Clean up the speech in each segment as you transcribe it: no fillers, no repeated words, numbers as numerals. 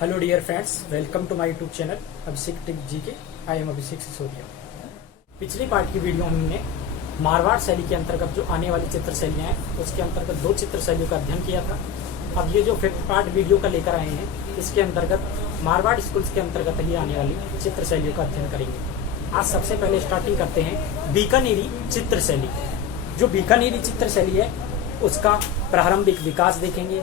Hello dear friends, welcome to my YouTube channel Abhishek tech GK. I am Abhishek Sisodia. पिछली part की video में हमने मारवाड़ शैली के अंतर्गत जो आने वाली चित्र शैलियाँ हैं उसके अंतर्गत दो चित्र शैलियों का अध्ययन किया था। अब ये जो फिफ्थ पार्ट वीडियो का लेकर आए हैं इसके अंतर्गत मारवाड़ स्कूल्स के अंतर्गत ही आने वाली चित्र शैलियों का अध्ययन करेंगे। आज सबसे पहले स्टार्टिंग करते हैं बीकानेरी चित्र शैली। जो बीकानेरी चित्र शैली है उसका प्रारंभिक विकास देखेंगे,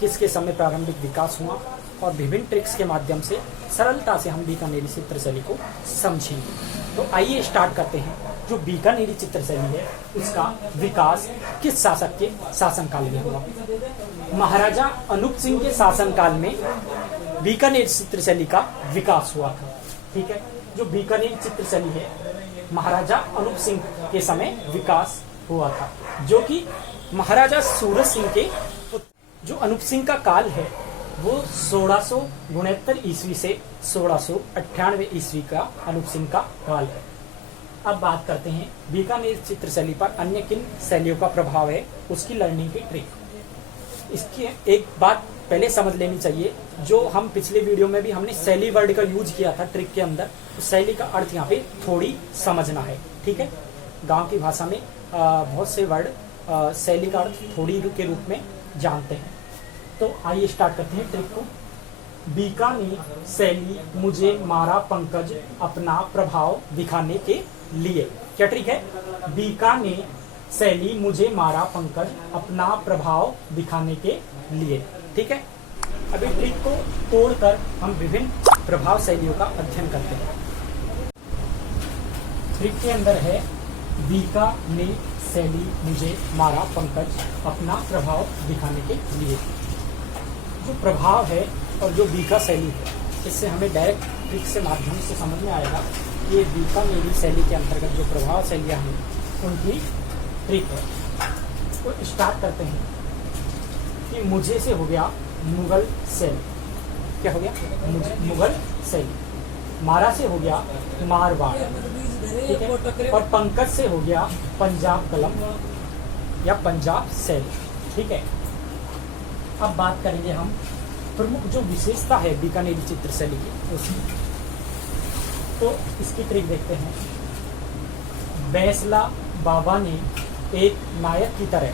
किसके समय प्रारंभिक विकास हुआ और विभिन्न ट्रिक्स के माध्यम से सरलता से हम बीकानेरी चित्र शैली को समझेंगे। तो आइए स्टार्ट करते हैं। जो बीकानेरी चित्र शैली है उसका विकास किस शासक के शासनकाल में हुआ? महाराजा अनूप सिंह के शासनकाल में बीकानेरी चित्र शैली का विकास हुआ था। ठीक है, जो बीकानेरी चित्र शैली है महाराजा अनूप सिंह के समय विकास हुआ था, जो कि महाराजा सूरज सिंह के जो अनूप सिंह का काल है वो 1669 ईस्वी से 1698 ईस्वी का अनूप सिंह का काल है। अब बात करते हैं बीकानेर चित्र शैली पर अन्य किन शैलियों का प्रभाव है, उसकी लर्निंग की ट्रिक। इसकी एक बात पहले समझ लेनी चाहिए, जो हम पिछले वीडियो में भी हमने शैली वर्ड का यूज किया था ट्रिक के अंदर, तो शैली का अर्थ यहाँ पे थोड़ी समझना है। ठीक है, गांव की भाषा में बहुत से वर्ड शैली का अर्थ थोड़ी के रूप में जानते हैं। तो आइए स्टार्ट करते हैं ट्रिक को। बीकानेर शैली मुझे मारा पंकज अपना प्रभाव दिखाने के लिए। क्या ट्रिक है? बीकानेर शैली मुझे मारा पंकज अपना प्रभाव दिखाने के लिए। ठीक है, अभी ट्रिक को तोड़कर हम विभिन्न प्रभाव शैलियों का अध्ययन करते हैं। ट्रिक के अंदर है बीकानेर शैली मुझे मारा पंकज अपना प्रभाव दिखाने के लिए। जो प्रभाव है और जो बीका शैली है इससे हमें डायरेक्ट ट्रिक से माध्यम से समझ में आएगा ये बीकानेरी शैली के अंतर्गत जो प्रभाव शैलियाँ हैं उनकी ट्रिक है। तो स्टार्ट करते हैं कि मुझे से हो गया मुगल शैली। क्या हो गया? मुगल शैली। मारा से हो गया मारवाड़। ठीक है, और पंकज से हो गया पंजाब कलम या पंजाब शैली। ठीक है, अब बात करेंगे हम प्रमुख जो विशेषता है बीकानेरी चित्र शैली की उसकी। तो इसकी ट्रिक देखते हैं। बैसला बाबा ने एक नायक की तरह,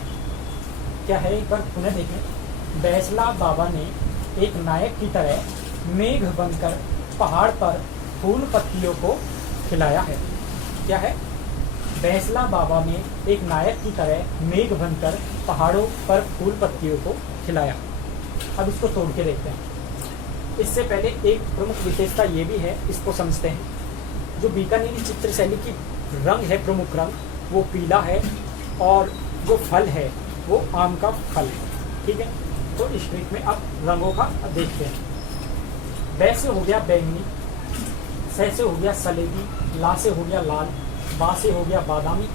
क्या है एक बार पुनः देखें। बैसला बाबा ने एक नायक की तरह मेघ बनकर पहाड़ पर फूल पत्तियों को खिलाया है। क्या है? बैसला बाबा ने एक नायक की तरह मेघ बनकर पहाड़ों पर फूल पत्तियों को खिलाया। अब इसको तोड़ के देखते हैं। इससे पहले एक प्रमुख विशेषता ये भी है, इसको समझते हैं। जो बीकानेरी चित्र शैली की रंग है, प्रमुख रंग वो पीला है और जो फल है वो आम का फल है। ठीक है, तो इस ट्रिक में अब रंगों का देखते हैं। बै से हो गया बैंगनी, सह से हो गया सलेबी, ला से हो गया लाल, बा से हो गया बादामी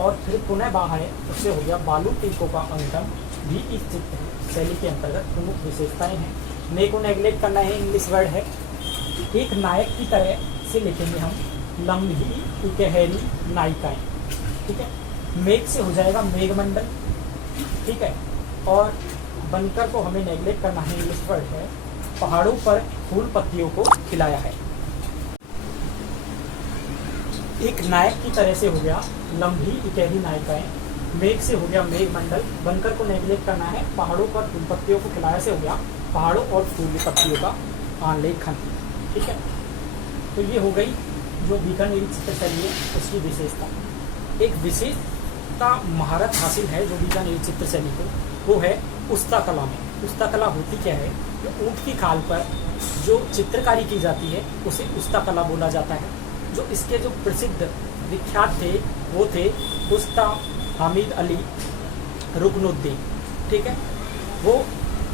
और फिर पुनः बा है उससे हो गया बालू टीकों का अंकन भी इस चित्र शैली के अंतर्गत प्रमुख विशेषताएं हैं। ने को नेगलेक्ट करना है, इंग्लिश वर्ड है। एक नायक की तरह से लिखेंगे हम लम्ही इकहरी नायिकाएं। ठीक है, मेघ से हो जाएगा मेघमंडल। ठीक है, और बनकर को हमें नेगलेक्ट करना है, इंग्लिश वर्ड है। पहाड़ों पर फूल पत्तियों को खिलाया है। एक नायक की तरह से हो गया लम्ही इकहरी नायिकाएं। मेघ से हो गया मेघमंडल, बनकर को नेगलेक्ट करना है। पहाड़ों पर फूल पत्तियों को खिलाया से हो गया पहाड़ों और फूल पत्तियों का आलेखन। ठीक है, तो ये हो गई जो बीकानेरी चित्र शैली है उसकी विशेषता। एक विशेषता महारत हासिल है जो बीकानेरी चित्र शैली को, वो है उस्ता कला में। उस्ता कला होती क्या है? तो ऊँट की खाल पर जो चित्रकारी की जाती है उसे उस्ता कला बोला जाता है। जो इसके जो प्रसिद्ध विख्यात थे वो थे उस्ता हामिद अली रुकनुद्दीन। ठीक है, वो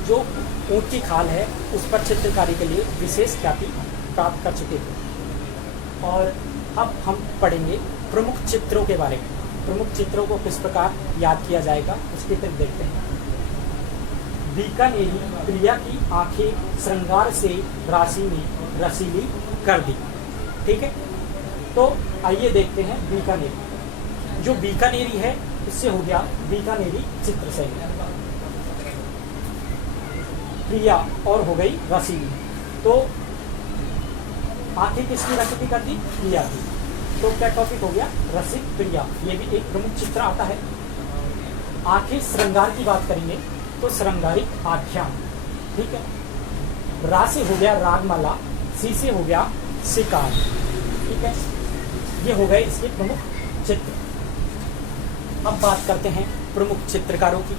जो ऊँट की खाल है उस पर चित्रकारी के लिए विशेष ख्याति प्राप्त कर चुके थे। और अब हम पढ़ेंगे प्रमुख चित्रों के बारे में। प्रमुख चित्रों को किस प्रकार याद किया जाएगा उसकी ट्रिक देखते हैं। बीकानेरी प्रिया की आंखें श्रृंगार से राशि में रसीली कर दी। ठीक है, तो आइए देखते हैं बीकानेरी। जो बीकानेरी है इससे हो गया बीकानेरी चित्र शैली। प्रिया और हो गई रसीली। तो आंखें किसकी रसिक कर दी? प्रिया की। तो क्या टॉपिक हो गया? रसिक प्रिया, ये भी एक प्रमुख चित्र आता है। आंखें श्रृंगार की बात करेंगे तो श्रृंगारिक आख्यान, ठीक है। रा से हो गया रागमाला, सी से हो गया शिकार, ठीक है। ये हो गए इसके प्रमुख चित्र। अब बात करते हैं प्रमुख चित्रकारों की।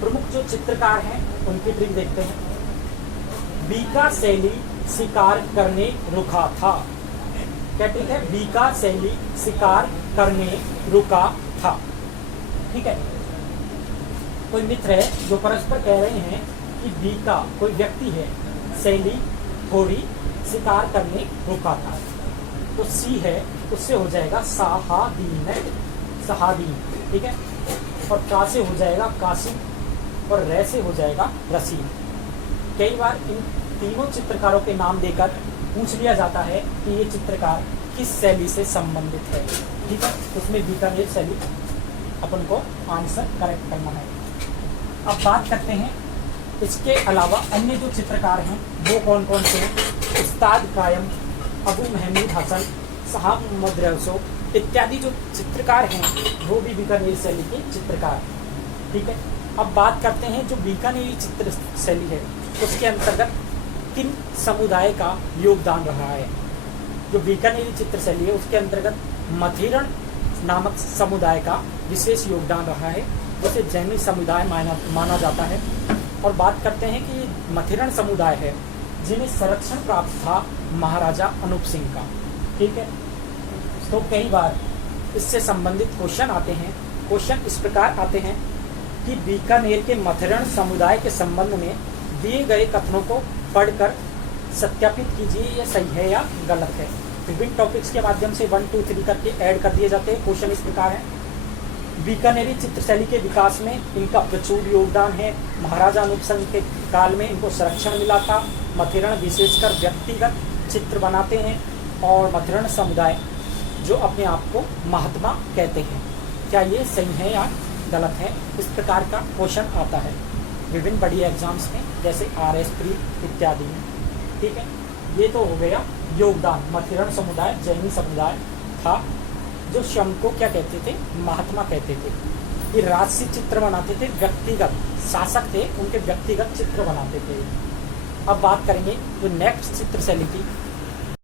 प्रमुख जो चित्रकार हैं उनकी ट्रिक देखते हैं। बीका शैली शिकार करने रुका था। क्या ट्रिक है? बीका शैली शिकार करने रुका था, ठीक है। कोई मित्र है जो परस्पर कह रहे हैं कि बीका कोई व्यक्ति है, शैली थोड़ी शिकार करने रुका था, तो सी है उससे हो जाएगा सहादीन, सहादीन, ठीक है। और का से हो जाएगा कासिम और रे से हो जाएगा रसीद। कई बार इन तीनों चित्रकारों के नाम देकर पूछ लिया जाता है कि ये चित्रकार किस शैली से संबंधित है, ठीक है। उसमें बीकानेर शैली अपन को आंसर करेक्ट करना है। अब बात करते हैं इसके अलावा अन्य जो चित्रकार हैं वो कौन कौन से हैं। उस्ताद कायम, अबू महमूद हसन, साहब मोहम्मद रसो इत्यादि जो चित्रकार हैं वो भी बीकानेर शैली के चित्रकार, ठीक है। अब बात करते हैं जो बीकानेरी चित्र शैली है उसके अंतर्गत किन समुदाय का योगदान रहा है। जो बीकानेरी चित्र शैली है उसके अंतर्गत मथिरण नामक समुदाय का विशेष योगदान रहा है, उसे जैनी समुदाय माना जाता है। और बात करते हैं कि मथिरण समुदाय है जिन्हें संरक्षण प्राप्त था महाराजा अनूप सिंह का, ठीक है। तो कई बार इससे संबंधित क्वेश्चन आते हैं। क्वेश्चन इस प्रकार आते हैं कि बीकानेर के मथिरण समुदाय के संबंध में दिए गए कथनों को पढ़कर सत्यापित कीजिए ये सही है या गलत है। विभिन्न टॉपिक्स के माध्यम से 1, 2, 3 करके ऐड कर दिए जाते हैं। क्वेश्चन इस प्रकार है, बीकानेरी चित्रशैली के विकास में इनका प्रचुर योगदान है। महाराजा अनूप सिंह के काल में इनको संरक्षण मिला था। मथिरण विशेषकर व्यक्तिगत चित्र बनाते हैं और मथिरण समुदाय जो अपने आप को महात्मा कहते हैं। क्या ये सही है या गलत है? इस प्रकार का क्वेश्चन आता है विभिन्न बड़ी एग्जाम्स में, जैसे RS प्री इत्यादि में, ठीक है। ये तो हो गया योगदान। मथिरण समुदाय जैनी समुदाय था जो स्वयं को क्या कहते थे? महात्मा कहते थे। ये राजसी चित्र बनाते थे, व्यक्तिगत शासक थे उनके व्यक्तिगत चित्र बनाते थे। अब बात करेंगे जो नेक्स्ट चित्र शैली थी